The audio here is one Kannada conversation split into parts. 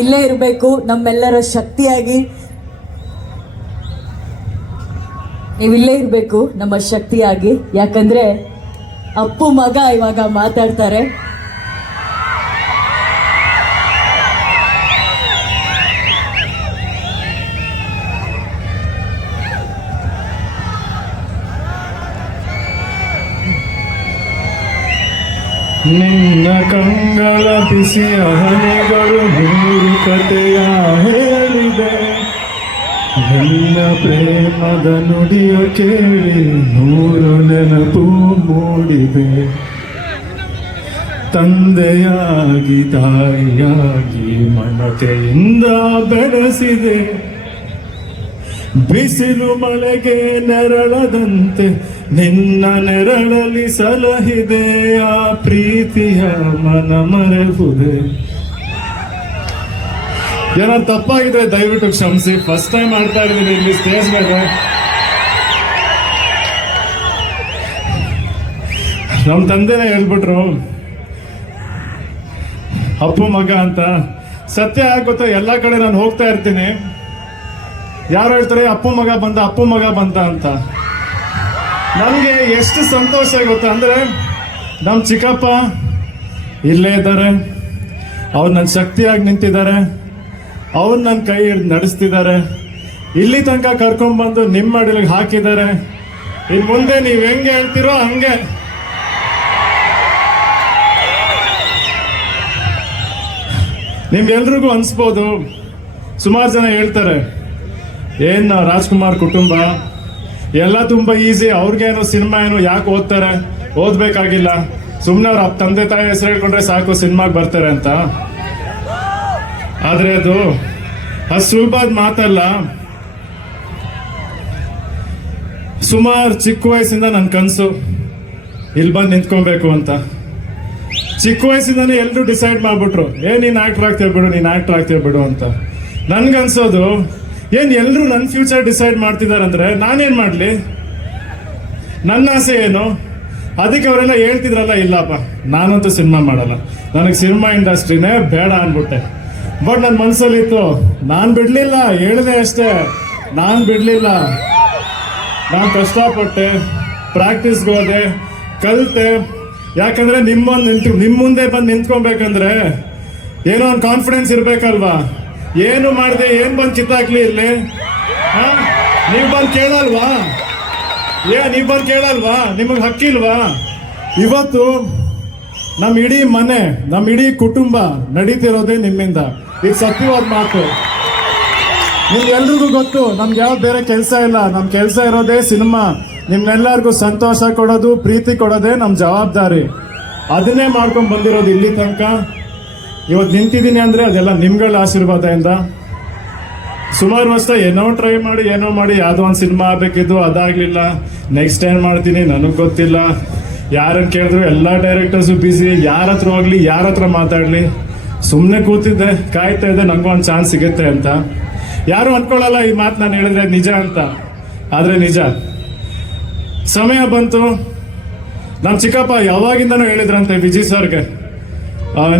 ಇಲ್ಲೇ ಇರಬೇಕು, ನಮ್ಮೆಲ್ಲರ ಶಕ್ತಿಯಾಗಿ ನೀವಿಲ್ಲೇ ಇರಬೇಕು, ನಮ್ಮ ಶಕ್ತಿಯಾಗಿ. ಯಾಕಂದ್ರೆ ಅಪ್ಪು ಮಗ ಇವಾಗ ಮಾತಾಡ್ತಾರೆ. ನಿನ್ನ ಕಂಗಳ ಬಿಸಿ ಹನಿಗಳು ನೂರು ಕಥೆಯ ಹೇಳಿದೆ, ನಿನ್ನ ಪ್ರೇಮದ ನುಡಿಯ ಕೇಳಿ ನೂರು ನೆನಪು ಮೂಡಿದೆ. ತಂದೆಯಾಗಿ ತಾಯಿಯಾಗಿ ಮಮತೆಯಿಂದ ಬೆಳೆಸಿದೆ, ಬಿಸಿಲು ಮಳೆಗೆ ನೆರಳದಂತೆ ನಿನ್ನ ನೆರಳಲ್ಲಿ ಸಲಹಿದೆ. ಆ ಪ್ರೀತಿಯ ಮನ ಮರೆಬುದೆ. ಏನಾದ್ರು ತಪ್ಪಾಗಿದ್ರೆ ದಯವಿಟ್ಟು ಕ್ಷಮಿಸಿ. ಫಸ್ಟ್ ಟೈಮ್ ಮಾಡ್ತಾ ಇದ್ದೀನಿ ಇಲ್ಲಿ ಸ್ಟೇಜ್ ಮೇಲೆ. ನಮ್ಮ ತಂದೆನೇ ಹೇಳ್ಬಿಟ್ರು ಅಪ್ಪು ಮಗ ಅಂತ. ಸತ್ಯ ಆಗುತ್ತೋ, ಎಲ್ಲ ಕಡೆ ನಾನು ಹೋಗ್ತಾ ಇರ್ತೀನಿ, ಯಾರು ಹೇಳ್ತಾರೆ ಅಪ್ಪು ಮಗ ಬಂದ ಅಂತ. ನನಗೆ ಎಷ್ಟು ಸಂತೋಷ ಆಗುತ್ತೆ ಅಂದರೆ, ನಮ್ಮ ಚಿಕ್ಕಪ್ಪ ಇಲ್ಲೇ ಇದ್ದಾರೆ, ಅವ್ರು ನನ್ನ ಶಕ್ತಿಯಾಗಿ ನಿಂತಿದ್ದಾರೆ, ಅವ್ರು ನನ್ನ ಕೈ ಹಿಡಿದು ನಡೆಸ್ತಿದ್ದಾರೆ, ಇಲ್ಲಿ ತನಕ ಕರ್ಕೊಂಡ್ಬಂದು ನಿಮ್ಮ ಮಡಿಲಿಗೆ ಹಾಕಿದ್ದಾರೆ. ಇನ್ನು ಮುಂದೆ ನೀವು ಹೆಂಗೆ ಹೇಳ್ತೀರೋ ಹಂಗೆ. ನಿಮ್ಗೆಲ್ರಿಗೂ ಅನ್ಸ್ಬೋದು, ಸುಮಾರು ಜನ ಹೇಳ್ತಾರೆ ಏನು ರಾಜ್ಕುಮಾರ್ ಕುಟುಂಬ ಎಲ್ಲ ತುಂಬಾ ಈಸಿ, ಅವ್ರಿಗೇನು ಸಿನಿಮಾ ಏನು ಯಾಕೆ ಓದ್ತಾರೆ, ಓದ್ಬೇಕಾಗಿಲ್ಲ, ಸುಮ್ಮನೆ ಅವ್ರ ತಂದೆ ತಾಯಿ ಹೆಸರು ಹೇಳ್ಕೊಂಡ್ರೆ ಸಾಕು ಸಿನಿಮಾಗೆ ಬರ್ತಾರೆ ಅಂತ. ಆದ್ರೆ ಅದು ಸುಲಭದ ಮಾತಲ್ಲ. ಸುಮಾರು ಚಿಕ್ಕ ವಯಸ್ಸಿಂದ ನನ್ನ ಕನಸು ಇಲ್ಲಿ ಬಂದು ನಿಂತ್ಕೊಬೇಕು ಅಂತ. ಚಿಕ್ಕ ವಯಸ್ಸಿಂದಾನೇ ಎಲ್ಲರೂ ಡಿಸೈಡ್ ಮಾಡ್ಬಿಟ್ರು, ನೀನ್ ಆಕ್ಟರ್ ಆಗ್ತೀಯ ಬಿಡು ಅಂತ. ನನ್ಗನ್ಸೋದು, ಎಲ್ಲರೂ ನನ್ನ ಫ್ಯೂಚರ್ ಡಿಸೈಡ್ ಮಾಡ್ತಿದಾರಂದ್ರೆ ನಾನೇನ್ ಮಾಡ್ಲಿ, ನನ್ನ ಆಸೆ ಏನು. ಅದಕ್ಕೆ ಅವರೆಲ್ಲ ಹೇಳ್ತಿದ್ರಲ್ಲ, ಇಲ್ಲಪ್ಪ ನಾನಂತೂ ಸಿನಿಮಾ ಮಾಡಲ್ಲ, ನನಗೆ ಸಿನಿಮಾ ಇಂಡಸ್ಟ್ರಿನೇ ಬೇಡ ಅನ್ಬಿಟ್ಟೆ. ಬಟ್ ನನ್ನ ಮನ್ಸಲ್ಲಿತ್ತು, ನಾನು ಬಿಡ್ಲಿಲ್ಲ, ಹೇಳಿದೆ ಅಷ್ಟೇ, ನಾನು ಬಿಡ್ಲಿಲ್ಲ. ನಾನು ಕಷ್ಟಪಟ್ಟೆ, ಪ್ರಾಕ್ಟೀಸ್ಗೆ ಹೋದೆ, ಕಲಿತೆ. ಯಾಕಂದ್ರೆ ನಿಮ್ಮ ಮುಂದೆ ಬಂದು ನಿಂತ್ಕೊಬೇಕಂದ್ರೆ ಏನೋ ಒಂದು ಕಾನ್ಫಿಡೆನ್ಸ್ ಇರ್ಬೇಕಲ್ವಾ. ಏನು ಮಾಡಿದೆ, ಏನ್ ಬಂದು ಕಿತ್ತಾಕ್ಲಿ ಇಲ್ಲಿ, ನೀವ್ ಬಂದು ಕೇಳಲ್ವಾ, ನಿಮಗ್ ಹಕ್ಕಿಲ್ವಾ? ಇವತ್ತು ನಮ್ಮ ಇಡೀ ಮನೆ, ನಮ್ಮ ಇಡೀ ಕುಟುಂಬ ನಡೀತಿರೋದೇ ನಿಮ್ಮಿಂದ. ಇದು ಸತ್ಯವಾದ ಮಾತು. ನಿಮ್ಗೆಲ್ರಿಗೂ ಗೊತ್ತು, ನಮ್ಗೆ ಯಾವ ಬೇರೆ ಕೆಲಸ ಇಲ್ಲ. ನಮ್ ಕೆಲಸ ಇರೋದೇ ಸಿನಿಮಾ. ನಿಮ್ಗೆಲ್ಲರಿಗೂ ಸಂತೋಷ ಕೊಡೋದು, ಪ್ರೀತಿ ಕೊಡೋದೇ ನಮ್ ಜವಾಬ್ದಾರಿ. ಅದನ್ನೇ ಮಾಡ್ಕೊಂಡ್ ಬಂದಿರೋದು ಇಲ್ಲಿ ತನಕ. ಇವತ್ತು ನಿಂತಿದ್ದೀನಿ ಅಂದ್ರೆ ಅದೆಲ್ಲ ನಿಮ್ಗಳ ಆಶೀರ್ವಾದದಿಂದ. ಸುಮಾರು ವರ್ಷ ಏನೋ ಟ್ರೈ ಮಾಡಿ ಯಾವುದೋ ಒಂದು ಸಿನಿಮಾ ಆಗ್ಬೇಕಿದ್ದು, ಅದಾಗ್ಲಿಲ್ಲ. ನೆಕ್ಸ್ಟ್ ಏನ್ ಮಾಡ್ತೀನಿ ನನಗ್ ಗೊತ್ತಿಲ್ಲ. ಯಾರನ್ನ ಕೇಳಿದ್ರು ಎಲ್ಲ ಡೈರೆಕ್ಟರ್ಸು ಬಿಸಿ, ಯಾರ ಹತ್ರ ಹೋಗ್ಲಿ, ಯಾರ ಹತ್ರ ಮಾತಾಡ್ಲಿ. ಸುಮ್ಮನೆ ಕೂತಿದ್ದೆ, ಕಾಯ್ತಾ ಇದ್ದೆ ನಂಗೂ ಒಂದು ಚಾನ್ಸ್ ಸಿಗುತ್ತೆ ಅಂತ. ಯಾರು ಅನ್ಕೊಳ್ಳಲ್ಲ ಈ ಮಾತು ನಾನು ಹೇಳಿದ್ರೆ ನಿಜ ಅಂತ, ಆದ್ರೆ ನಿಜ. ಸಮಯ ಬಂತು. ನಮ್ಮ ಚಿಕ್ಕಪ್ಪ ಯಾವಾಗಿಂದನೂ ಹೇಳಿದ್ರಂತೆ ವಿಜಯ್ ಸರ್ಗೆ,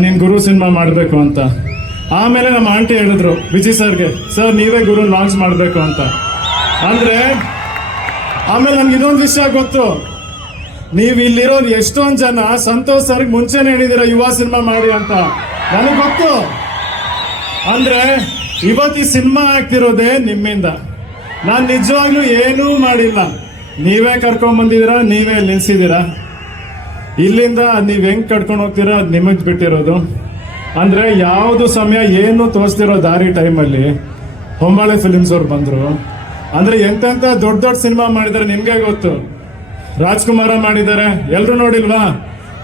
ನೀನ್ ಗುರು ಸಿನಿಮಾ ಮಾಡಬೇಕು ಅಂತ. ಆಮೇಲೆ ನಮ್ಮ ಆಂಟಿ ಹೇಳಿದ್ರು ವಿಜಯ್ ಸರ್ಗೆ, ಸರ್ ನೀವೇ ಗುರು ಲಾಂಚ್ ಮಾಡಬೇಕು ಅಂತ. ಅಂದ್ರೆ ಆಮೇಲೆ ನನ್ಗೆ ಇನ್ನೊಂದು ವಿಷಯ ಗೊತ್ತು, ನೀವು ಇಲ್ಲಿರೋರು ಎಷ್ಟೊಂದು ಜನ ಸಂತೋಷ್ ಸರ್ಗೆ ಮುಂಚೆನೆ ಹೇಳಿದಿರ ಯುವ ಸಿನಿಮಾ ಮಾಡಿ ಅಂತ. ನನಗೆ ಗೊತ್ತು. ಅಂದ್ರೆ ಇವತ್ತು ಈ ಸಿನಿಮಾ ಆಗ್ತಿರೋದೇ ನಿಮ್ಮಿಂದ. ನಾನು ನಿಜವಾಗ್ಲೂ ಏನೂ ಮಾಡಿಲ್ಲ, ನೀವೇ ಕರ್ಕೊಂಡ್ ಬಂದಿದ್ದೀರಾ, ನೀವೇ ನಿಲ್ಸಿದ್ದೀರಾ. ಇಲ್ಲಿಂದ ನೀವ್ ಹೆಂಗ್ ಕಟ್ಕೊಂಡು ಹೋಗ್ತೀರಾ ಅದು ನಿಮಗ್ ಬಿಟ್ಟಿರೋದು. ಅಂದ್ರೆ ಯಾವ್ದು ಸಮಯ ಏನು ತೋರಿಸ್ತಿರೋ ದಾರಿ ಟೈಮಲ್ಲಿ ಹೊಂಬಾಳೆ ಫಿಲಿಮ್ಸ್ ಅವ್ರು ಬಂದ್ರು. ಅಂದ್ರೆ ಎಂತೆಂತ ದೊಡ್ಡ ಸಿನಿಮಾ ಮಾಡಿದಾರೆ ನಿಮ್ಗೆ ಗೊತ್ತು. ರಾಜ್ಕುಮಾರ ಮಾಡಿದ್ದಾರೆ, ಎಲ್ರು ನೋಡಿಲ್ವಾ?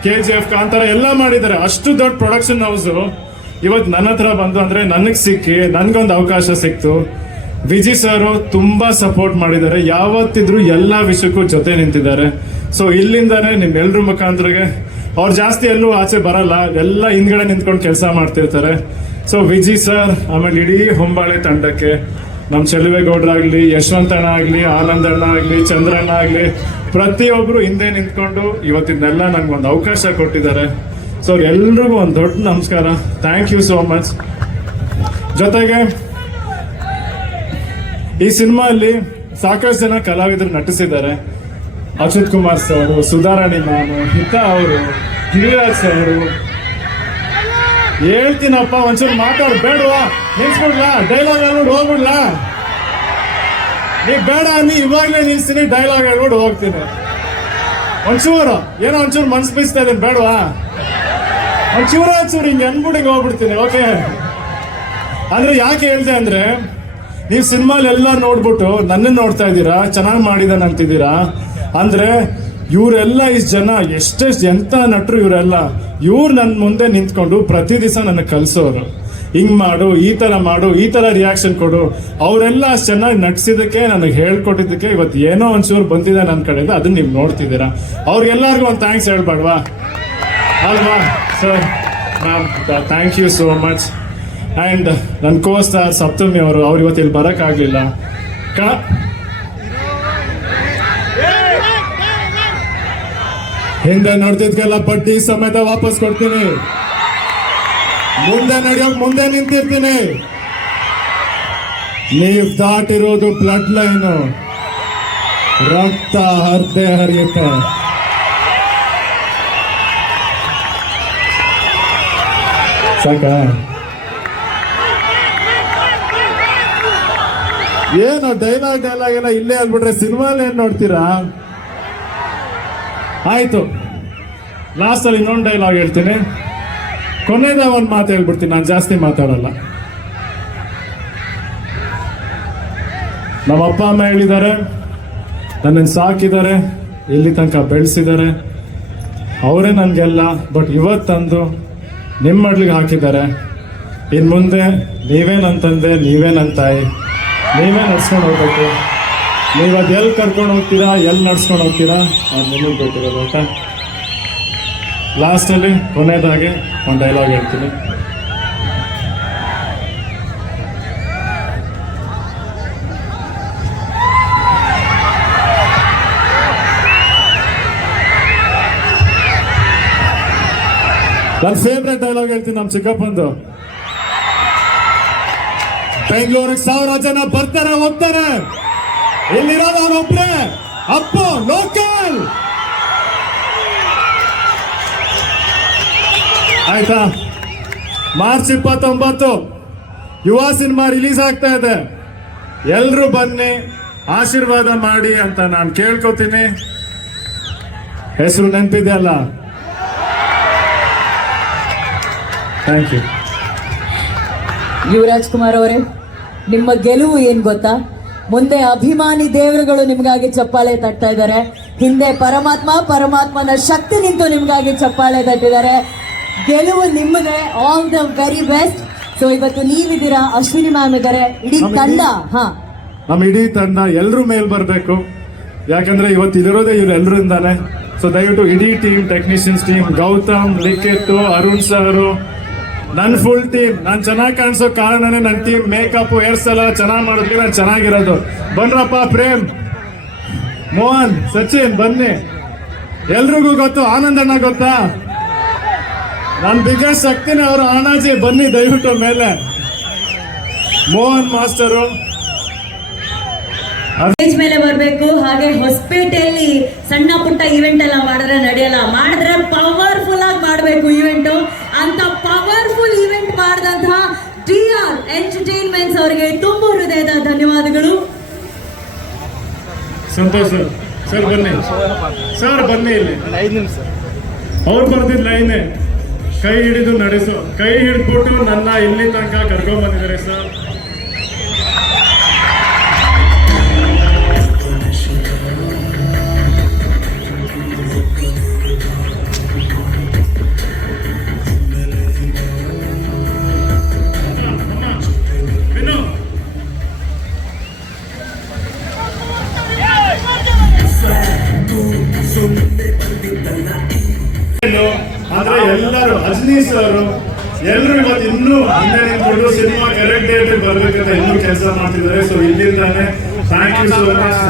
KGF, ಕಾಂತಾರ ಎಲ್ಲ ಮಾಡಿದ್ದಾರೆ. ಅಷ್ಟು ದೊಡ್ಡ ಪ್ರೊಡಕ್ಷನ್ ಹೌಸ್ ಇವತ್ತು ನನ್ನ ಹತ್ರ ಬಂದು ಅಂದ್ರೆ ನನಗ್ ಸಿಕ್ಕಿ ನನ್ಗೊಂದು ಅವಕಾಶ ಸಿಕ್ತು. ವಿಜಯ್ ಸರ್ ತುಂಬಾ ಸಪೋರ್ಟ್ ಮಾಡಿದ್ದಾರೆ, ಯಾವತ್ತಿದ್ರು ಎಲ್ಲಾ ವಿಷಯಕ್ಕೂ ಜೊತೆ ನಿಂತಿದ್ದಾರೆ. ಸೊ ಇಲ್ಲಿಂದಾನೆ ನಿಮ್ಮೆಲ್ರ ಮುಖಾಂತರಗೆ ಅವ್ರು ಜಾಸ್ತಿ ಎಲ್ಲೂ ಆಚೆ ಬರಲ್ಲ, ಎಲ್ಲ ಹಿಂದ್ಗಡೆ ನಿಂತ್ಕೊಂಡು ಕೆಲಸ ಮಾಡ್ತಿರ್ತಾರೆ. ಸೊ ವಿಜಯ್ ಸರ್, ಆಮೇಲೆ ಇಡೀ ಹೊಂಬಾಳೆ ತಂಡಕ್ಕೆ, ನಮ್ಮ ಚೆಲುವೇಗೌಡರಾಗ್ಲಿ, ಯಶವಂತಣ್ಣ ಆಗ್ಲಿ, ಆನಂದಣ್ಣ ಆಗ್ಲಿ, ಚಂದ್ರಣ್ಣ ಆಗ್ಲಿ, ಪ್ರತಿಯೊಬ್ರು ಹಿಂದೆ ನಿಂತ್ಕೊಂಡು ಇವತ್ತಿನೆಲ್ಲ ನಂಗೆ ಒಂದು ಅವಕಾಶ ಕೊಟ್ಟಿದ್ದಾರೆ. ಸೊ ಎಲ್ರಿಗೂ ಒಂದು ದೊಡ್ಡ ನಮಸ್ಕಾರ. Thank you so much. ಜೊತೆಗೆ ಈ ಸಿನಿಮಾಲ್ಲಿ ಸಾಕಷ್ಟು ಜನ ಕಲಾವಿದರು ನಟಿಸಿದ್ದಾರೆ. ಅಚ್ಯುತ್ ಕುಮಾರ್ ಸರ್, ಸುಧಾರಾಣಿ ಮ್ಯಾಮ್, ಹಿತಾ ಅವರು, ಗಿರಿರಾಜ್ ಸರ್. ಹೇಳ್ತೀನಪ್ಪ, ಒಂಚೂರು ಮಾತಾಡ್ ಬೇಡವಾ? ನಿಲ್ಸ್ಬಿಡ್ಲಾ? ಡೈಲಾಗ್ ಹೇಳ್ಬಿಟ್ಟು ಹೋಗ್ಬಿಡ್ಲಾ? ನೀವ್ ಬೇಡ ಅನ್ನಿ ಇವಾಗ್ಲೇ ನಿಲ್ಸ್ತೀನಿ, ಡೈಲಾಗ್ ಹೇಳ್ಬಿಟ್ಟು ಹೋಗ್ತೀನಿ. ಒಂಚೂರು ಏನೋ ಒಂಚೂರು ಮನ್ಸು ಬೀಸ್ತಾ ಇದ್ದೀನಿ, ಬೇಡವಾ? ಒಂಚೂರು ಹಿಂಗೆ ಅನ್ಬಿಟ್ಟು ಹೋಗ್ಬಿಡ್ತೀನಿ. ಓಕೆ, ಅಂದ್ರೆ ಯಾಕೆ ಹೇಳ್ದೆ ಅಂದ್ರೆ, ನೀವು ಸಿನಿಮಾಲ್ ಎಲ್ಲ ನೋಡ್ಬಿಟ್ಟು ನನ್ನನ್ನು ನೋಡ್ತಾ ಇದ್ದೀರಾ, ಚೆನ್ನಾಗಿ ಮಾಡಿದಾನೆ ಅಂತಿದ್ದೀರಾ. ಅಂದ್ರೆ ಇವರೆಲ್ಲ ಇಷ್ಟು ಜನ ಎಷ್ಟೆಷ್ಟು ಎಂತ ನಟರು ಇವರೆಲ್ಲ, ಇವ್ರು ನನ್ನ ಮುಂದೆ ನಿಂತ್ಕೊಂಡು ಪ್ರತಿ ದಿವಸ ನನಗೆ ಕಲಿಸೋರು. ಹಿಂಗ್ ಮಾಡು, ಈ ತರ ಮಾಡು, ಈ ತರ ರಿಯಾಕ್ಷನ್ ಕೊಡು. ಅವರೆಲ್ಲ ಅಷ್ಟು ಚೆನ್ನಾಗಿ ನಟಿಸಿದಕ್ಕೆ, ನನಗೆ ಹೇಳ್ಕೊಟ್ಟಿದ್ದಕ್ಕೆ ಇವತ್ತು ಏನೋ ಒಂಚೂರು ಬಂದಿದೆ ನನ್ನ ಕಡೆಯಿಂದ, ಅದನ್ನ ನೀವು ನೋಡ್ತಿದ್ದೀರಾ. ಅವ್ರಿಗೆಲ್ಲರಿಗೂ ಒಂದು ಥ್ಯಾಂಕ್ಸ್ ಹೇಳ್ಬಾರ್ವಾ ಅಲ್ವಾ sir? Ma'am, thank you so much. And ನನ್ನ ಕೋಸ್ಟಾರ್ ಸಪ್ತಮಿ ಅವರು, ಅವ್ರು ಇವತ್ತು ಇಲ್ಲಿ ಬರೋಕ್ಕಾಗಲಿಲ್ಲ. ಹಿಂದೆ ನಡೆದಿದ್ಕೆಲ್ಲ ಬಡ್ಡಿ ಸಮೇತ ವಾಪಸ್ ಕೊಡ್ತೀನಿ. ಮುಂದೆ ನಡೆಯೋಕ್ ಮುಂದೆ ನಿಂತಿರ್ತೀನಿ. ನೀವ್ ದಾಟಿರೋದು ಬ್ಲಡ್ ಲೈನು, ರಕ್ತ ಹರ್ದೆ ಹರಿಯುತ್ತೆ. ಸಾಕ? ಏನು ಡೈಲಾಗ್ ಎಲ್ಲ ಇಲ್ಲೇ ಅಂದ್ಬಿಟ್ರೆ ಸಿನಿಮಾಲ್ ಏನ್ ನೋಡ್ತೀರಾ? ಆಯ್ತು, ಲಾಸ್ಟ್ ಅಲ್ಲಿ ಇನ್ನೊಂದು ಡೈಲಾಗ್ ಹೇಳ್ತೀನಿ. ಕೊನೆಯದ ಒಂದು ಮಾತು ಹೇಳ್ಬಿಡ್ತೀನಿ, ನಾನು ಜಾಸ್ತಿ ಮಾತಾಡಲ್ಲ. ನಮ್ಮ ಅಪ್ಪ ಅಮ್ಮ ಹೇಳಿದ್ದಾರೆ, ನನ್ನನ್ನು ಸಾಕಿದ್ದಾರೆ, ಇಲ್ಲಿ ತನಕ ಬೆಳೆಸಿದ್ದಾರೆ, ಅವರೇ ನನಗೆಲ್ಲ. ಬಟ್ ಇವತ್ತಂದು ನಿಮ್ಮ ಮಡ್ಲಿಗೆ ಹಾಕಿದ್ದಾರೆ. ಇನ್ನು ಮುಂದೆ ನೀವೇ ನನ್ನ ತಂದೆ, ನೀವೇ ನನ್ನ ತಾಯಿ, ನೀವೇ ನಡ್ಸ್ಕೊಂಡು ಹೋಗ್ಬೇಕು. ನೀವು ಅದು ಎಲ್ಲಿ ಕರ್ಕೊಂಡು ಹೋಗ್ತೀರಾ, ಎಲ್ಲಿ ನಡ್ಸ್ಕೊಂಡು ಹೋಗ್ತೀರಾ, ಅದು ನಿಮಗೆ ಗೊತ್ತಿರೋದು. ಓಕೆ, ಲಾಸ್ಟಲ್ಲಿ ಕೊನೆಯದಾಗಿ ಒಂದು ಡೈಲಾಗ್ ಹೇಳ್ತೀನಿ. ನನ್ನ ಫೇವ್ರೆಟ್ ಡೈಲಾಗ್ ಹೇಳ್ತೀನಿ, ನಮ್ಮ ಚಿಕ್ಕಪ್ಪಂದು. ಬೆಂಗಳೂರಿಗೆ 1000 ಜನ ಬರ್ತಾರೆ ಹೋಗ್ತಾರೆ, ಇಲ್ಲಿರೋದು ಅವನೊಬ್ರೆ ಅಪ್ಪು ಲೋಕಲ್. ಆಯ್ತಾ? ಮಾರ್ಚ್ 29 ಯುವ ಸಿನಿಮಾ ರಿಲೀಸ್ ಆಗ್ತಾ ಇದೆ. ಎಲ್ರು ಬನ್ನಿ, ಆಶೀರ್ವಾದ ಮಾಡಿ ಅಂತ ನಾನು ಕೇಳ್ಕೊತೀನಿ. ಹೆಸರು ನೆನಪಿದೆಯಲ್ಲ? Thank you. ಯುವರಾಜ್ ಕುಮಾರ್ ಅವರೇ, ನಿಮ್ಮ ಗೆಲುವು ಏನ್ ಗೊತ್ತಾ? ಮುಂದೆ ಅಭಿಮಾನಿ ದೇವರುಗಳು ನಿಮ್ಗಾಗಿ ಚಪ್ಪಾಳೆ ತಟ್ತಾ ಇದ್ದಾರೆ, ಹಿಂದೆ ಪರಮಾತ್ಮನ ಶಕ್ತಿ ನಿಂತು ನಿಮ್ಗಾಗಿ ಚಪ್ಪಾಳೆ ತಟ್ಟಿದ್ದಾರೆ. ಗೆಲುವು ನಿಮ್ಮದೇ. All the very best. So ಇವತ್ತು ನೀವಿದ್ದೀರಾ, ಅಶ್ವಿನಿ ಮ್ಯಾಮ್ ಇದ್ದಾರೆ, ಇಡೀ ತಂಡ. ನಮ್ಮ ಇಡೀ ತಂಡ ಎಲ್ರೂ ಮೇಲ್ ಬರಬೇಕು. ಯಾಕಂದ್ರೆ ಇವತ್ತು ಇಲ್ಲಿರೋದೇ ಇವರೆಲ್ಲರಿಂದಾನೆ. ಸೊ ದಯವಿಟ್ಟು ಇಡೀ ಟೀಮ್, ಟೆಕ್ನಿಷಿಯನ್ಸ್ ಟೀಮ್, ಗೌತಮ್, ಲಿಖಿತ್, ಅರುಣ್ ಸರ್, ನನ್ನ ಫುಲ್ ಟೀಮ್. ನಾನು ಚೆನ್ನಾಗಿ ಕಾಣಿಸೋ ಕಾರಣನೇ ನನ್ನ ಟೀಮ್. ಮೇಕಪ್, ಹೇರ್ ಸ್ಟೈಲ್ ಎಲ್ಲ ಚೆನ್ನಾಗಿ ಮಾಡಿದ್ವಿ, ನಾನು ಚೆನ್ನಾಗಿರೋದು. ಬನ್ರಪ್ಪ, ಪ್ರೇಮ್, ಮೋಹನ್, ಸಚಿನ್ ಬನ್ನಿ. ಎಲ್ರಿಗೂ ಗೊತ್ತು, ಆನಂದಣ್ಣ ಗೊತ್ತಾ? ನನ್ನ ಬಿಗ್ಗೆಸ್ಟ್ ಶಕ್ತಿನೇ ಅವರು, ಅಣ್ಣಾಜಿ ಬನ್ನಿ ದಯವಿಟ್ಟು ಮೇಲೆ. ಮೋಹನ್ ಮಾಸ್ಟರು ಸ್ಟೇಜ್ ಮೇಲೆ ಬರಬೇಕು. ಹಾಗೆ ಹೊಸಪೇಟೆಯಲ್ಲಿ ಸಣ್ಣ ಪುಟ್ಟ ಇವೆಂಟ್ ಎಲ್ಲ ಮಾಡಿದ್ರೆ ನಡೆಯಲ್ಲ, ಮಾಡಿದ್ರೆ ಪವರ್ಫುಲ್ ಆಗಿ ಮಾಡಬೇಕು ಈವೆಂಟ್. ಅಂತ ಪವರ್ಫುಲ್ ಇವೆಂಟ್ ಮಾಡಿದಂತಹ DR ಎಂಟರ್ಟೈನ್ಮೆಂಟ್ಸ್ ಅವರಿಗೆ ತುಂಬ ಹೃದಯದ ಧನ್ಯವಾದಗಳು. ಸಂತೋಷ್ ಸರ್ ಬನ್ನಿ, ಸರ್ ಬನ್ನಿ. ಇಲ್ಲಿ ಅವ್ರು ಬರ್ದಿದ್ ಲೈನೆ, ಕೈ ಹಿಡಿದು ನಡೆಸು. ಕೈ ಹಿಡ್ಬಿಟ್ಟು ನನ್ನ ಇಲ್ಲಿ ತನಕ ಕರ್ಕೊಂಡ್ ಬಂದಿದ್ದಾರೆ ಸರ್. ಆದ್ರೆ ಎಲ್ಲರೂ, ಅಜ್ನೀಶ್ ಅವರು ಎಲ್ಲರೂ ಇವತ್ತು ಇನ್ನೂ ಹಿಂದೆ ನಿಂತ್ಕೊಂಡು ಸಿನಿಮಾ ಕರೆಕ್ಟ್ ಡೇಟ್ ಬರ್ಬೇಕಂತ ಇನ್ನೂ ಕೆಲಸ ಮಾಡ್ತಿದ್ದಾರೆ. ಸೊ ಇಲ್ಲಿಂದಾನೆ ಥ್ಯಾಂಕ್ ಯು ಸೋ ಮಚ್.